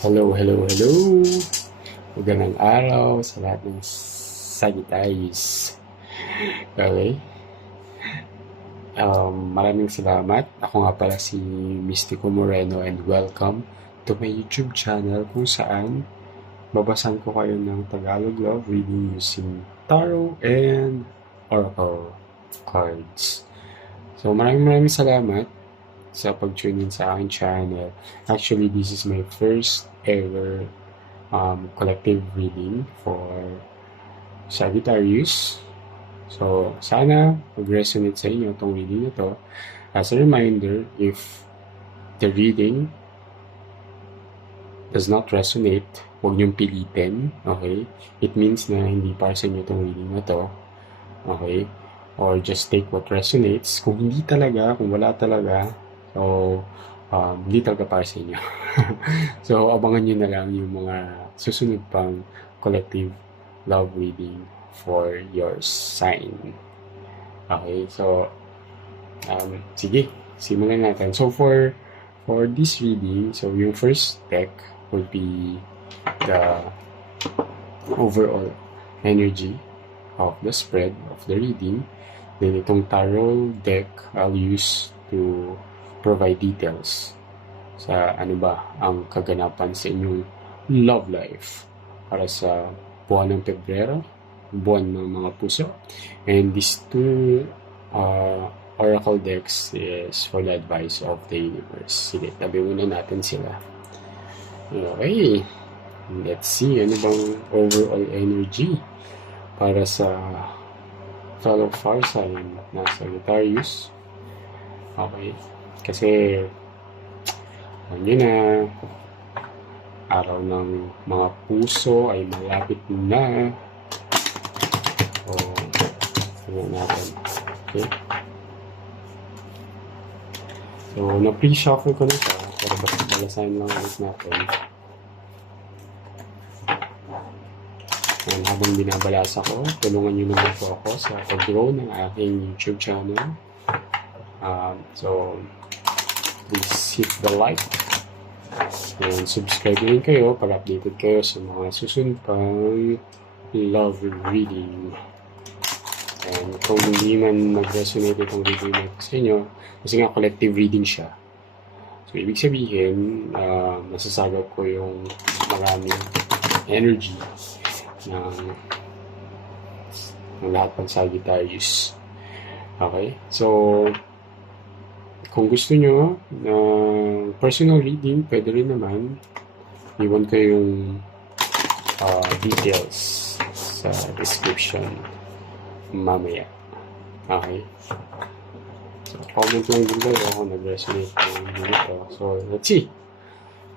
Hello, hello, hello! Magandang araw sa lahat ng Sagittarius. Okay? Maraming salamat. Ako nga pala si Mystico Moreno and welcome to my YouTube channel kung saan babasan ko kayo ng Tagalog love reading using tarot and oracle cards. So maraming salamat sa pag-tune in sa aking channel. Actually, this is my first ever collective reading for Sagittarius. So, sana mag-resonate sa inyo itong reading na to. As a reminder, if the reading does not resonate, huwag niyong pilitin, okay? It means na hindi para sa inyo itong reading na to, okay? Or just take what resonates. Kung hindi talaga, kung wala talaga, so, hindi talaga para sa inyo. So, abangan nyo na lang yung mga susunod pang collective love reading for your sign. Okay, so, sige, simulan natin. So, for this reading, so yung first deck will be the overall energy of the spread of the reading. Then, itong tarot deck, I'll use to provide details sa ano ba ang kaganapan sa inyong love life para sa buwan ng Pebrero, buwan ng mga puso. And these two oracle decks is for the advice of the universe. Sige, tabi muna natin sila. Okay, let's see ano bang overall energy para sa fellow fire sign na Sagittarius. Okay, kasi yun na, araw ng mga puso ay malapit na. So, tingnan natin. Okay. So, na-pre-shuffle ko na siya. Pero basta balasahin lang ulit natin. And habang binabalasa ko, tulungan nyo naman po ako sa pag-grow ng aking YouTube channel. So, please hit the like and subscribe rin kayo para updated kayo sa mga susunod pang love reading. And kung hindi man mag-resonate itong reading na sa inyo, kasi nga collective reading siya. So, ibig sabihin, nasasagap ko yung maraming energy ng lahat ng Sagittarius. Okay? So, kung gusto nyo ng personal reading, pwede rin naman. Iwan ko yung details sa description mamaya. Okay? So, comment lang din kayo kung nag-resonate yung dito. So, let's see.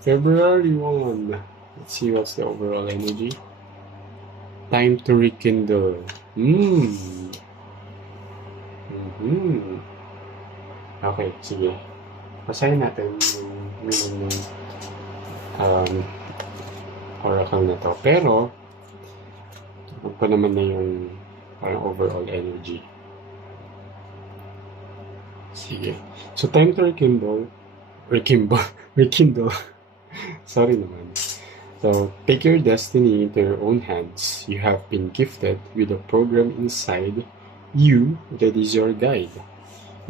February 1. Let's see what's the overall energy. Time to rekindle. Okay, sige. Basahin natin yung oracle na to. Pero, huwag pa naman na yung parang overall energy. Sige. So, time to rekindle. Sorry naman. So, take your destiny into your own hands. You have been gifted with a program inside you that is your guide.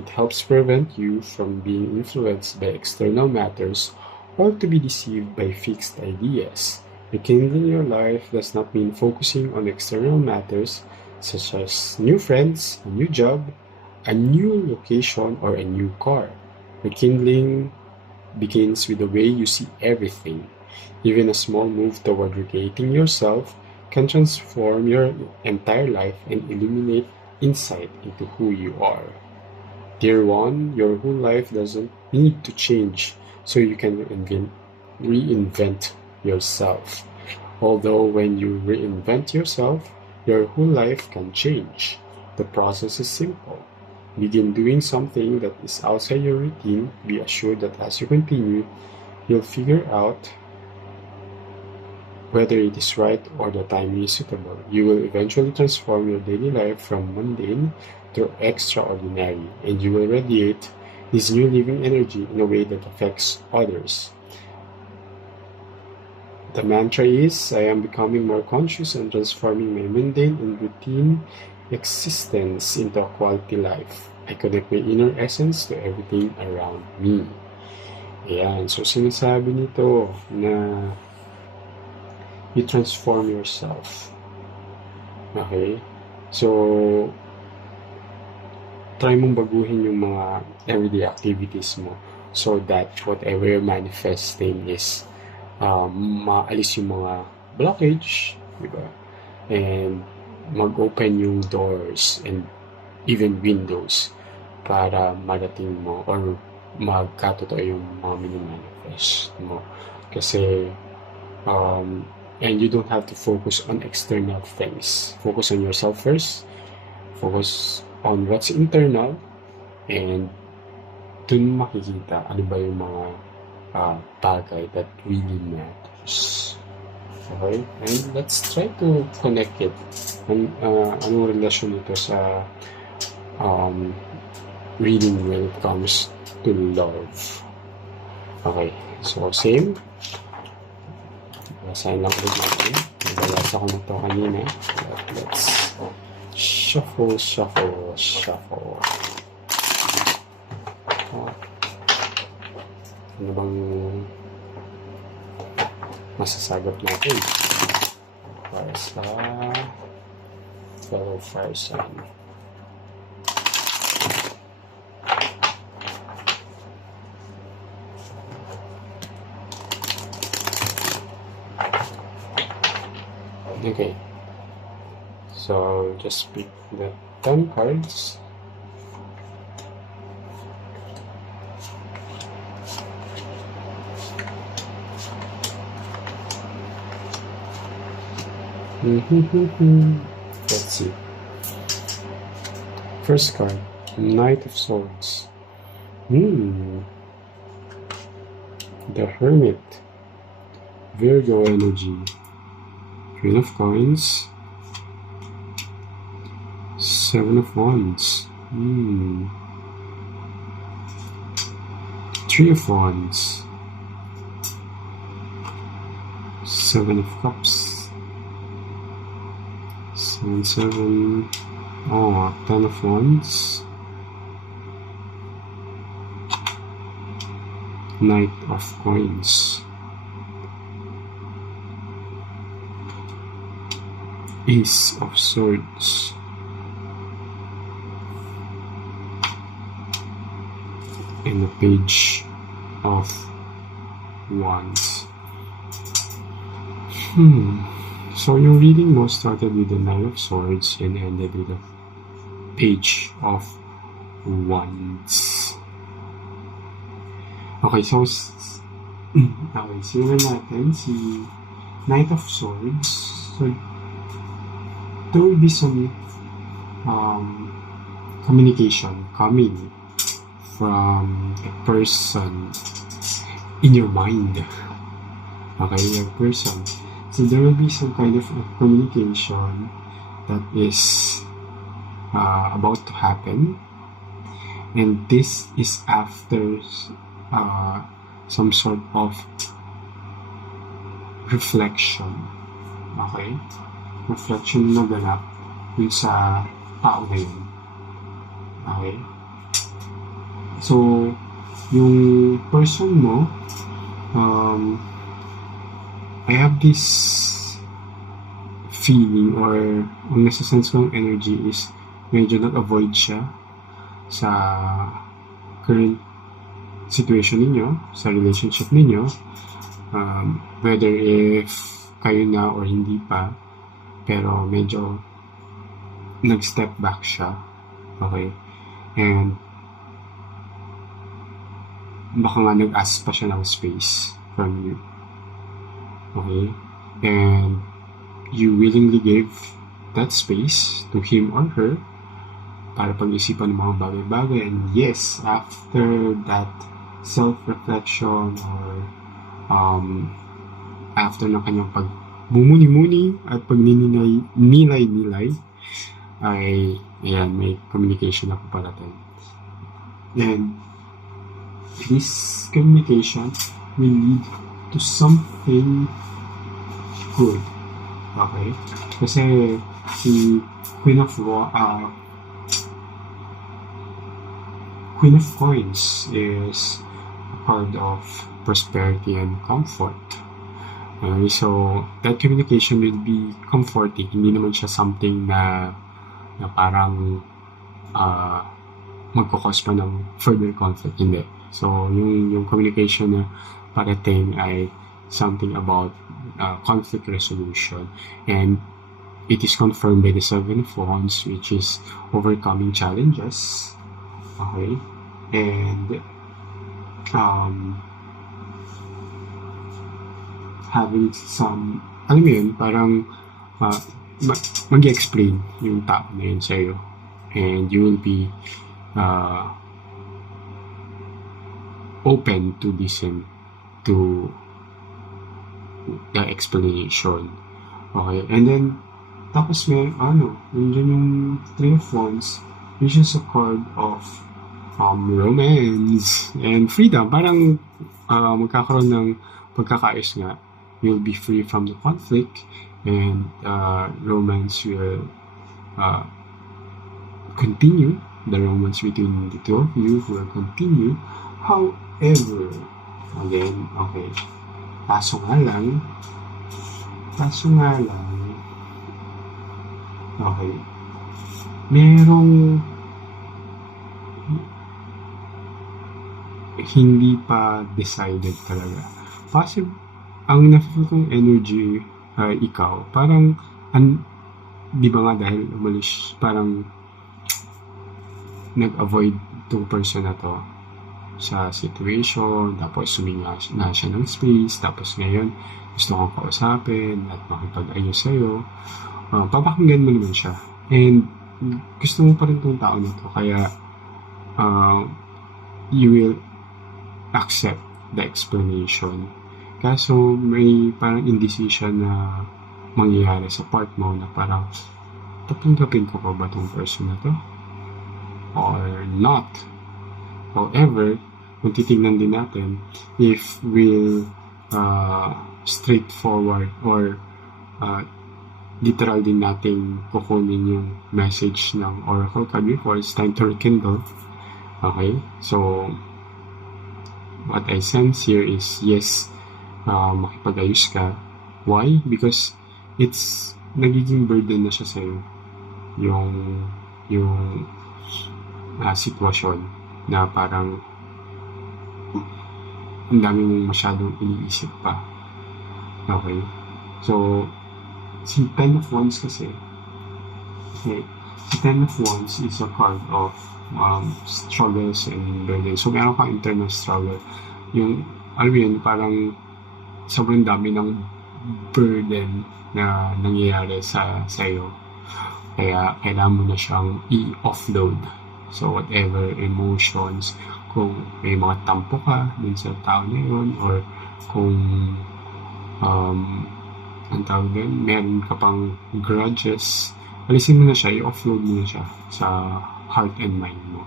It helps prevent you from being influenced by external matters or to be deceived by fixed ideas. Rekindling your life does not mean focusing on external matters such as new friends, a new job, a new location, or a new car. Rekindling begins with the way you see everything. Even a small move toward recreating yourself can transform your entire life and illuminate insight into who you are. Dear one, your whole life doesn't need to change so you can reinvent yourself. Although when you reinvent yourself, your whole life can change. The process is simple. Begin doing something that is outside your routine. Be assured that as you continue, you'll figure out whether it is right or the timing is suitable. You will eventually transform your daily life from mundane to extraordinary, and you will radiate this new living energy in a way that affects others. The mantra is, I am becoming more conscious and transforming my mundane and routine existence into a quality life. I connect my inner essence to everything around me. Ayan. So, sinasabi nito na you transform yourself. Okay? So, try mong baguhin yung mga everyday activities mo so that whatever you're manifesting is maalis yung mga blockage, di ba? And mag-open yung doors and even windows para marating mo or magkatotoo yung mga minimanifest mo. Kasi, and you don't have to focus on external things. Focus on yourself first. Focus on what's internal and dun makikita ano ba yung mga bagay that really matters. Okay? And let's try to connect it. Anong relasyon nito sa reading when it comes to love? Okay. So, same. Basahin lang ulit natin. Nabasa ko na ito kanina. Let's shuffle. Ano bang masasagap natin para sa fellow fire sign? Okay, so just pick the 10 cards. Let's see. First card, Knight of Swords. The Hermit. Virgo energy. Queen of Coins. Seven of Wands. Three of Wands. Seven of Cups. 7. Oh, 10 of Wands. Knight of Coins. Ace of Swords. And a Page of Wands. So yung reading mo started with the Nine of Swords and ended with the Page of Wands. Okay, so simulan natin si Knight of Swords. So there will be some communication coming from a person in your mind. Okay, a person. So there will be some kind of communication that is about to happen, and this is after some sort of reflection. Okay? Reflection na ganap dun sa tao na yun. Okay? So, yung person mo, I have this feeling or ang nasa-sense kong energy is medyo nag-avoid siya sa current situation ninyo, sa relationship ninyo, whether if kayo na or hindi pa, pero medyo nag-step back siya. Okay? And baka nga nag-ask pa siya ng space from you. Okay? And you willingly gave that space to him or her para pag-isipan ng mga bagay-bagay. And yes, after that self-reflection or after ng kanyang pagbumuni-muni at pagninilay-nilay ay ayan, may communication ako parating. And this communication will lead to something good. Okay? Kasi si Queen of Queen of Coins is a card of prosperity and comfort. So, that communication will be comforting. Hindi naman siya something na parang magkakos pa ng further conflict. Hindi. So, yung communication na parating ay something about conflict resolution. And it is confirmed by the Seven of Wands, which is overcoming challenges. Okay? And having some, alam mo yun, parang mag-explain yung tao na yun sa'yo. And you will be open to listen to the explanation. Okay? And then, tapos may, nandiyan yung Three of Wands, which is a card of romance and freedom. Parang magkakaroon ng pagkakaayos nga. You'll be free from the conflict, and romance will continue. The romance between the two of you will continue. However, again, okay, kaso nga lang, okay, merong hindi pa decided talaga. Ang na-feel kong energy ikaw, parang di ba nga dahil umalis, parang nag-avoid tong person na to sa situation, tapos suminga na siya ng space, tapos ngayon gusto kong kausapin at makipag-ayos sa'yo. Papakinggan mo naman siya. And gusto mo pa rin tong tao na to, kaya you will accept the explanation. Kaso may parang indecision na mangyayari sa part mo na parang tatanggapin ko pa ba tong person na to or not. However, kung titignan din natin if we'll straightforward or literal din natin kukunin yung message ng Oracle card before, it's time to rekindle. Okay? So, what I sense here is yes, makipag-ayos ka. Why? Because it's nagiging burden na siya sa'yo yung sitwasyon na parang ang dami mong masyadong iniisip pa. Okay? So, si Ten of Wands kasi, okay, si Ten of Wands is a card of struggles and burden. So, meron kang internal struggle. Yung, alam yun, parang sobrang dami ng burden na nangyayari sa'yo. Kaya, kailangan mo na siyang i-offload. So, whatever emotions, kung may mga tampo ka dun sa tao na yun, or kung ang tawag din, meron ka pang grudges, alisin mo na siya, i-offload mo na siya sa heart and mind mo.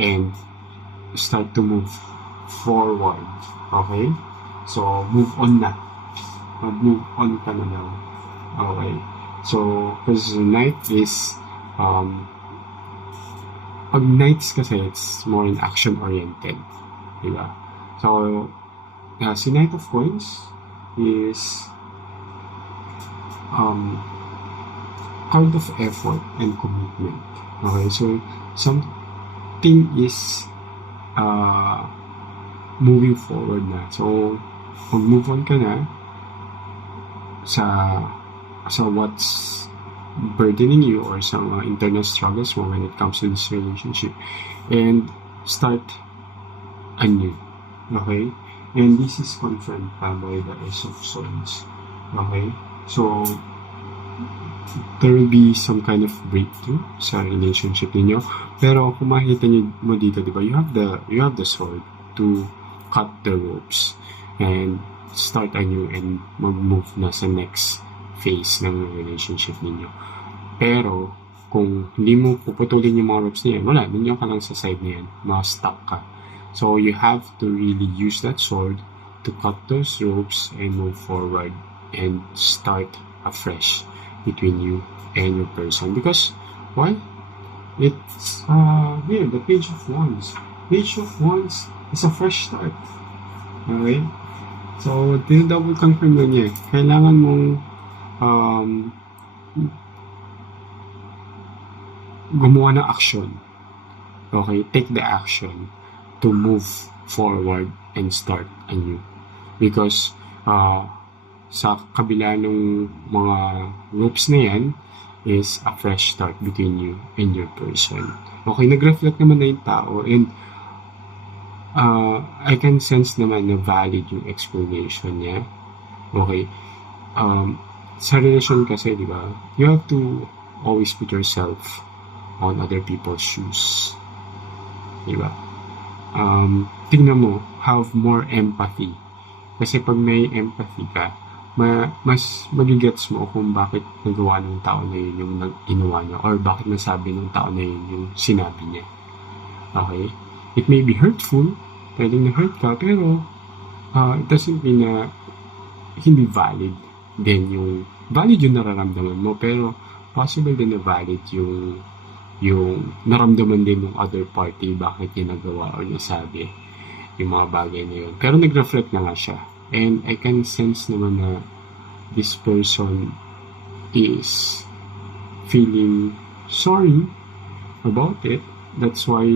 And start to move forward. Okay? So, move on na. Move on ka na lang. Okay? So, because night is, pag nights kasi, it's more in action-oriented. Diba? So, si Knight of Coins is card of effort and commitment. Okay? So, something is moving forward na. So, mag-move on ka na sa what's burdening you or sa mga internal struggles mo when it comes to this relationship, and start anew. Okay? And this is confirmed by the Ace of Swords. Okay? So, there will be some kind of breakthrough sa relationship niyo. Pero kung makikita niyo mo dito, di ba, you have the sword to cut the ropes and start anew and mag-move na sa next phase ng relationship ninyo. Pero kung hindi mo puputulin yung mga ropes na yan, wala, nandiyan ka lang sa side na yan, ma-stuck ka. So you have to really use that sword to cut those ropes and move forward. and start afresh between you and your person. Because why? It's here, the Page of Wands. Page of Wands is a fresh start. Okay? So, double confirm lang niya. Kailangan mong gumawa ng action. Okay? Take the action to move forward and start anew. Because sa kabila ng mga ropes na yan is a fresh start between you and your person. Okay, nag-reflect naman na yung tao, and I can sense naman na valid yung explanation niya. Okay. Sa relasyon kasi, di ba, you have to always put yourself on other people's shoes. Di ba? Tingnan mo, have more empathy. Kasi pag may empathy ka, mas magigets mo kung bakit nagawa ng tao na yun yung ginawa niya, or bakit nasabi ng tao na yun yung sinabi niya. Okay? It may be hurtful, pwedeng na-hurt ka, pero it doesn't mean na hindi valid din yung nararamdaman mo, pero possible din na valid yung naramdaman din ng other party, bakit niya nagawa or nasabi yung mga bagay na yun. Pero nag-reflect na nga siya. And I can sense naman na this person is feeling sorry about it. That's why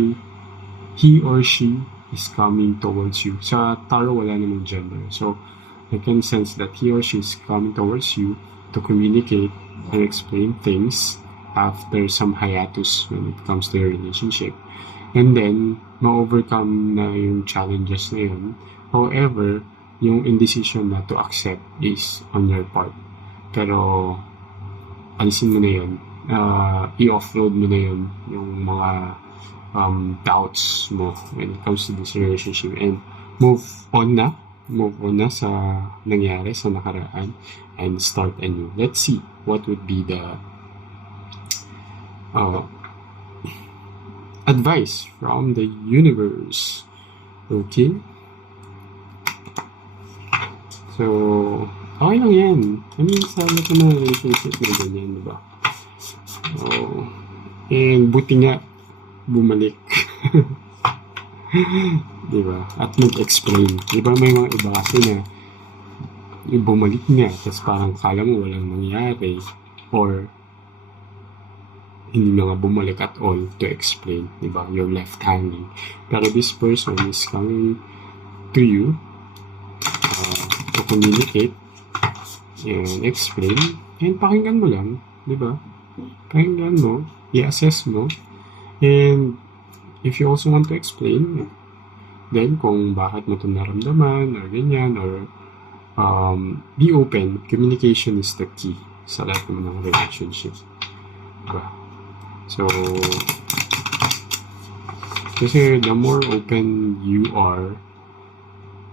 he or she is coming towards you. Sa tarot, wala namang gender. So, I can sense that he or she is coming towards you to communicate and explain things after some hiatus when it comes to your relationship. And then, ma-overcome na yung challenges na yun. However, yung indecision na to accept is on your part. Pero, alisin mo na yun. I-offload mo na yun yung mga doubts mo when it comes to this relationship, and move on na sa nangyari sa nakaraan and start anew. Let's see what would be the advice from the universe. Okay? So, okay lang yan. I mean, sa lahat ng mga relationship na ganyan, diba? And buti nga, bumalik. Diba? At mag-explain. Diba may mga iba kasi na bumalik nga, tapos parang kala mo walang nangyari, or hindi na nga bumalik at all to explain. Diba? You're left hanging. Pero this person is coming to you to communicate and explain, and pakinggan mo lang. Diba? Pakinggan mo, i-assess mo, and if you also want to explain, then kung bakit mo ito naramdaman, or ganyan, or be open. Communication is the key sa lahat ng relationship. Diba? So, kasi the more open you are,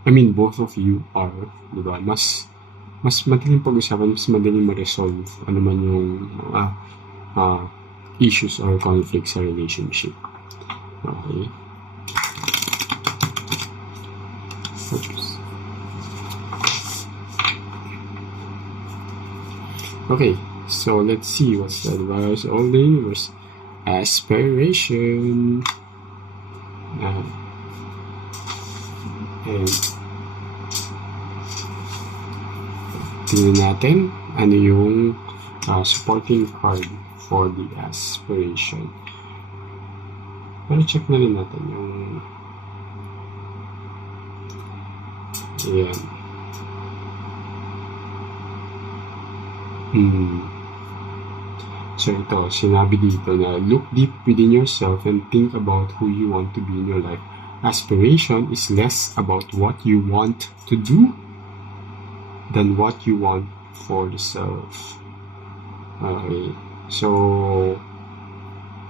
I mean, both of you are, diba? Mas madaling pag-usapan, mas madaling ma-resolve ano man yung issues or conflicts sa relationship. Okay. Oops. Okay, so let's see what's the advice of the universe. Aspiration. And tingnan natin ano yung supporting card for the aspiration. Pero check na rin natin yung ayan. So ito, sinabi dito na look deep within yourself and think about who you want to be in your life. Aspiration is less about what you want to do than what you want for yourself. Okay. So,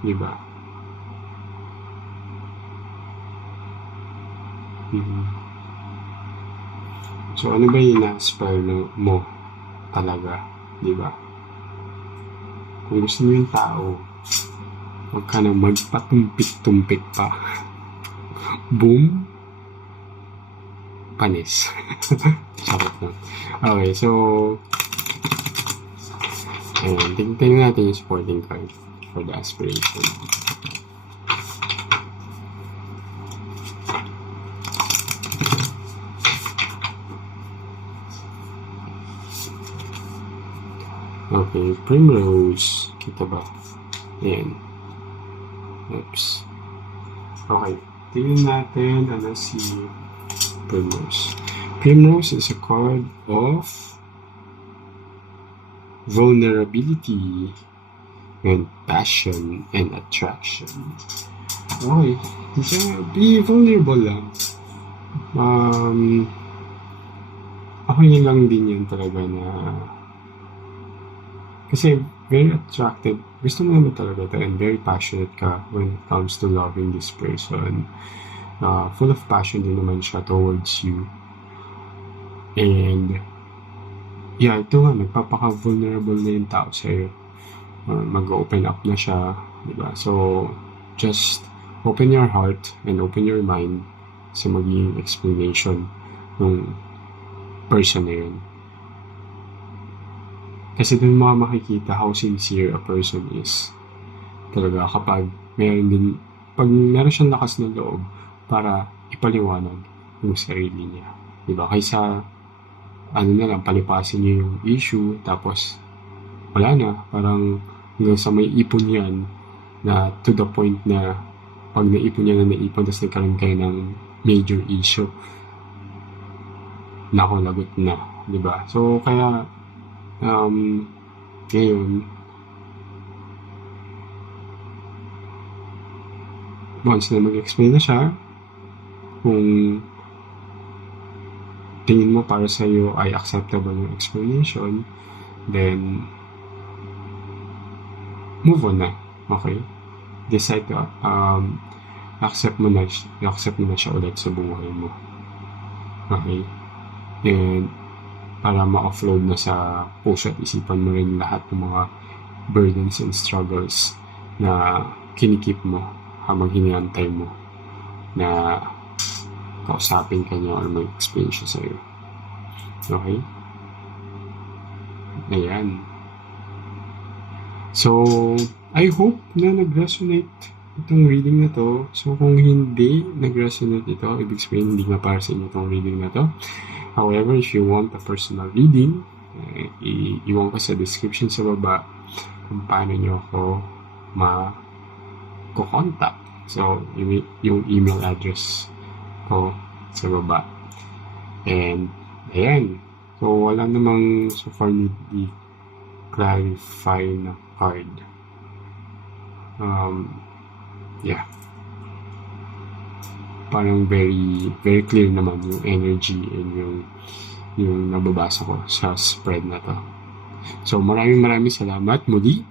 diba? So, ano ba yung na-aspire mo talaga? Diba? Kung gusto mo yung tao, huwag ka na magpatumpik-tumpik pa. Boom! Panis. Charot lang. Okay, so, ayan, tingnan natin yung supporting card for the aspiration. Okay, Primrose. Kita ba? Ayan. Oops. Okay, tingnan natin ano si Primrose. Primrose is a card of vulnerability and passion and attraction. Okay, so be vulnerable lang. Okay lang din yan talaga na kasi very attracted. Gusto mo naman talaga ito and very passionate ka when it comes to loving this person. Full of passion din naman siya towards you. And yeah, ito nga, nagpapaka-vulnerable na yung tao sa'yo. Mag-open up na siya, diba? So, just open your heart and open your mind sa magiging explanation ng person na yun. Kasi dun mo makikita how sincere a person is. Talaga kapag pag meron siyang lakas ng loob para ipaliwanag yung sarili niya. Diba? Kaysa na lang, palipasin niyo yung issue, tapos wala na, parang hanggang sa may ipon yan na to the point na pag naipon niya na naipon, tapos nagkaroon kayo ng major issue, lagot na, diba? So, kaya, ngayon, once na mag-explain na siya, kung tingin mo para sa iyo ay acceptable yung explanation, then move on na. Okay? Decide to accept mo na siya ulit sa buhay mo. Okay? And para ma-offload na sa puso at isipan mo rin lahat ng mga burdens and struggles na kinikip mo habang hinihantay mo na kausapin ka niya or mag-explain siya sa'yo. Okay? Ayan. So, I hope na nag-resonate itong reading na to. So, kung hindi nag-resonate ito, ibig sabihin hindi nga para sa inyo itong reading na to. However, if you want a personal reading, iwan ko sa description sa baba kung paano nyo ako ma-contact. So, yung email address ko sa baba. And, ayan. So, wala namang so far need i-clarify na card. Yeah. Parang very, very clear naman yung energy and yung nababasa ko sa spread na to. So, maraming salamat muli.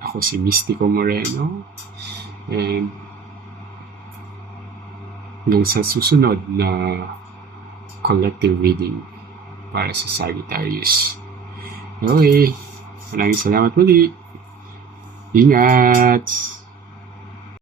Ako si Mystico Moreno. And, hanggang sa susunod na collective reading para sa Sagittarius. Okay. Maraming salamat muli. Ingat!